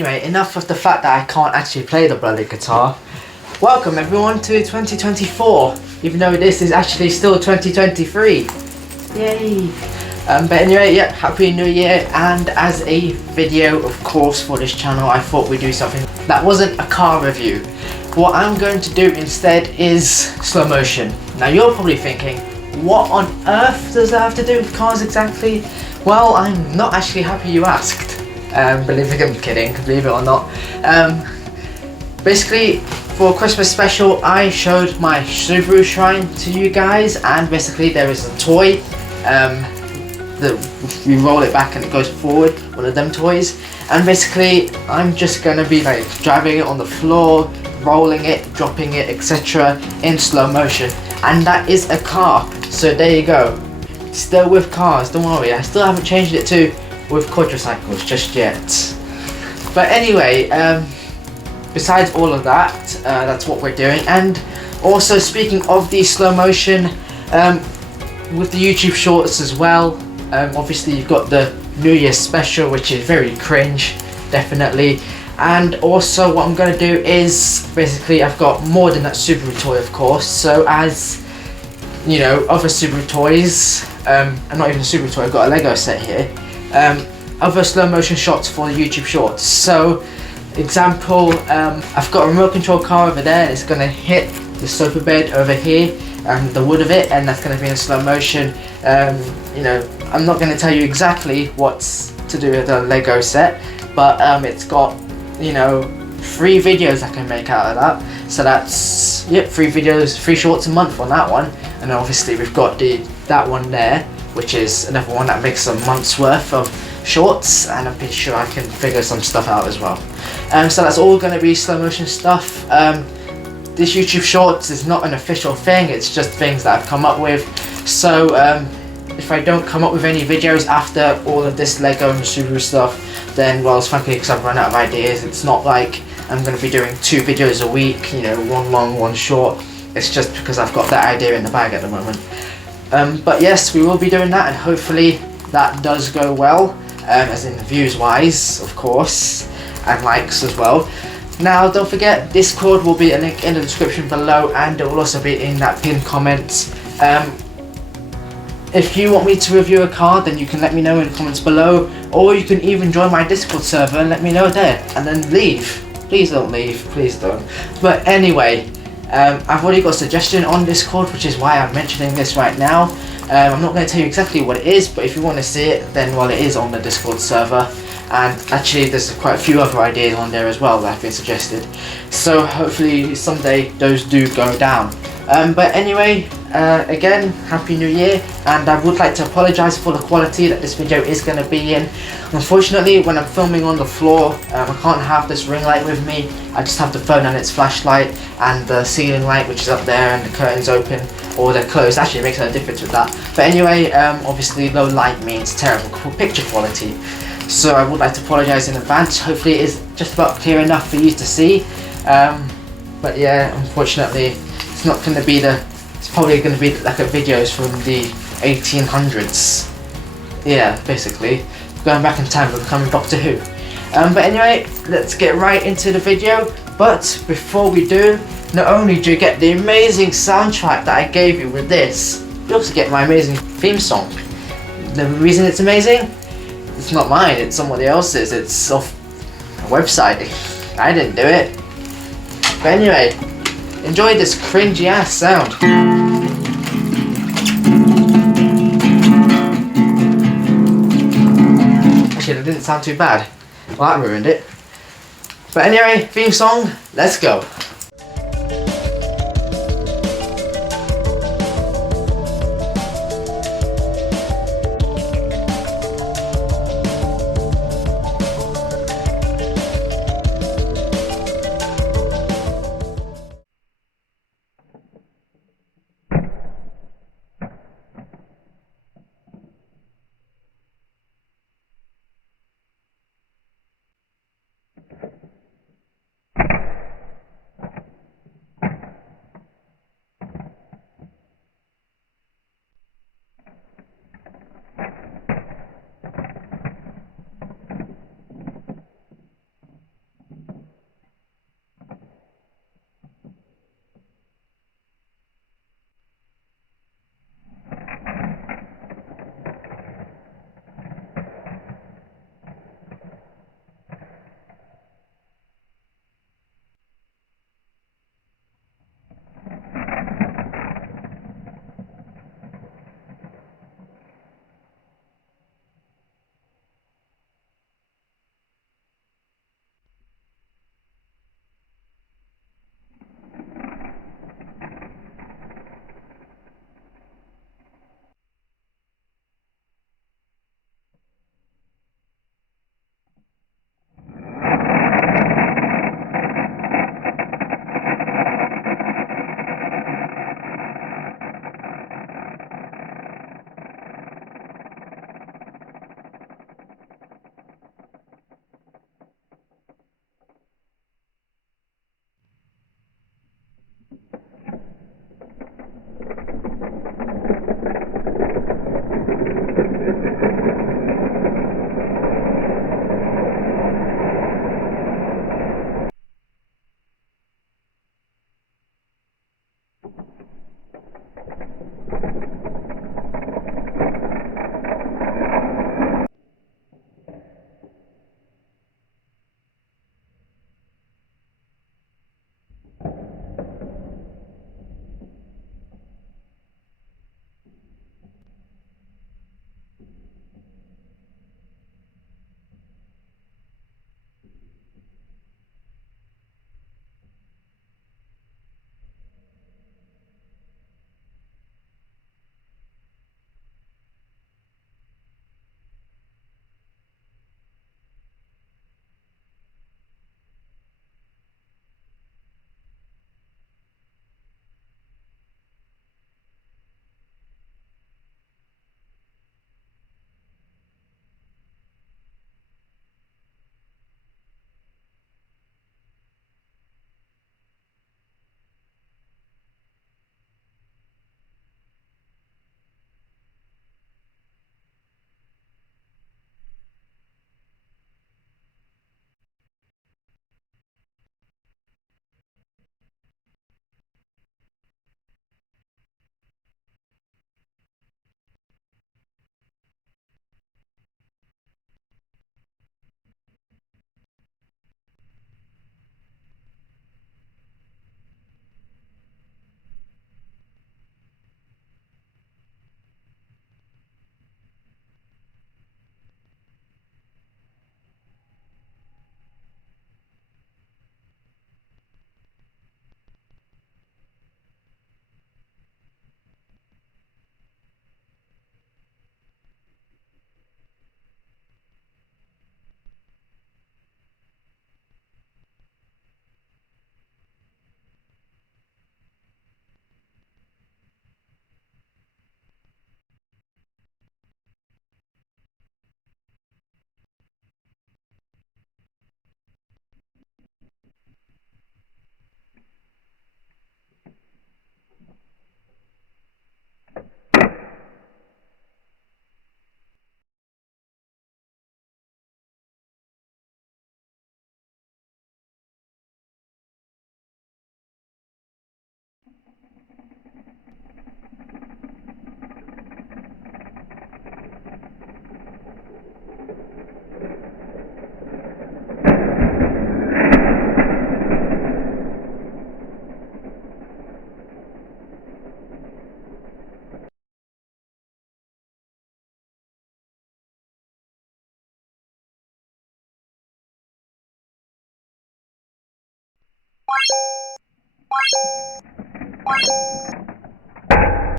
anyway, enough of the fact that I can't actually play the bloody guitar. Welcome everyone to 2024, even though this is actually still 2023. Yay! But anyway, yeah, Happy New Year, and as a video, of course, for this channel, I thought we'd do something that wasn't a car review. What I'm going to do instead is slow motion. Now you're probably thinking, what on earth does that have to do with cars exactly? Well, I'm not actually happy you asked. Believe me, I'm kidding, believe it or not. Basically, for Christmas special, I showed my Subaru shrine to you guys, and basically there is a toy that you roll it back and it goes forward, one of them toys, and basically I'm just gonna be like driving it on the floor, rolling it, dropping it, etc. in slow motion, and that is a car. So there you go, still with cars, don't worry, I still haven't changed it to with quadricycles just yet. But anyway, besides all of that, that's what we're doing. And also, speaking of the slow motion, with the YouTube shorts as well, obviously you've got the New Year's special, which is very cringe, definitely. And also what I'm going to do is, basically I've got more than that Subaru toy, of course, so as you know, other Subaru toys, and not even a Subaru toy, I've got a Lego set here, other slow motion shots for the YouTube shorts. So example, I've got a remote control car over there, and it's going to hit the sofa bed over here, and the wood of it, and that's going to be in slow motion. You know, I'm not going to tell you exactly what's to do with the Lego set, but it's got, you know, 3 videos I can make out of that. So that's, yep, 3 videos, 3 shorts a month on that one. And obviously we've got that one there, which is another one that makes a month's worth of shorts, and I'm pretty sure I can figure some stuff out as well. So that's all going to be slow motion stuff. This YouTube shorts is not an official thing, it's just things that I've come up with. So if I don't come up with any videos after all of this Lego and Subaru stuff, then, well, it's frankly because I've run out of ideas. It's not like I'm going to be doing 2 videos a week, you know, one long, one short. It's just because I've got that idea in the bag at the moment. But yes, we will be doing that, and hopefully that does go well, as in views wise, of course, and likes as well. Now don't forget, Discord will be a link in the description below, and it will also be in that pinned comment. If you want me to review a car, then you can let me know in the comments below, or you can even join my Discord server and let me know there, and then leave. Please don't leave, please don't. But anyway, I've already got a suggestion on Discord, which is why I'm mentioning this right now. I'm not going to tell you exactly what it is, but if you want to see it, then, well, it is on the Discord server. And actually there's quite a few other ideas on there as well that have been suggested. So hopefully someday those do go down. But anyway, again, Happy New Year, and I would like to apologise for the quality that this video is going to be in. Unfortunately, when I'm filming on the floor, I can't have this ring light with me. I just have the phone and its flashlight, and the ceiling light, which is up there, and the curtains open, or they're closed. Actually, it makes no difference with that. But anyway, obviously low light means terrible picture quality. So I would like to apologise in advance. Hopefully it is just about clear enough for you to see. But yeah, unfortunately, it's not going to be it's probably going to be like a videos from the 1800s. Yeah, basically. Going back in time, we're becoming Doctor Who. But anyway, let's get right into the video. But before we do, not only do you get the amazing soundtrack that I gave you with this, you also get my amazing theme song. The reason it's amazing? It's not mine, it's somebody else's. It's off a website. I didn't do it. But anyway, enjoy this cringy ass sound. Actually, that didn't sound too bad. Well, that ruined it. But anyway, theme song, let's go.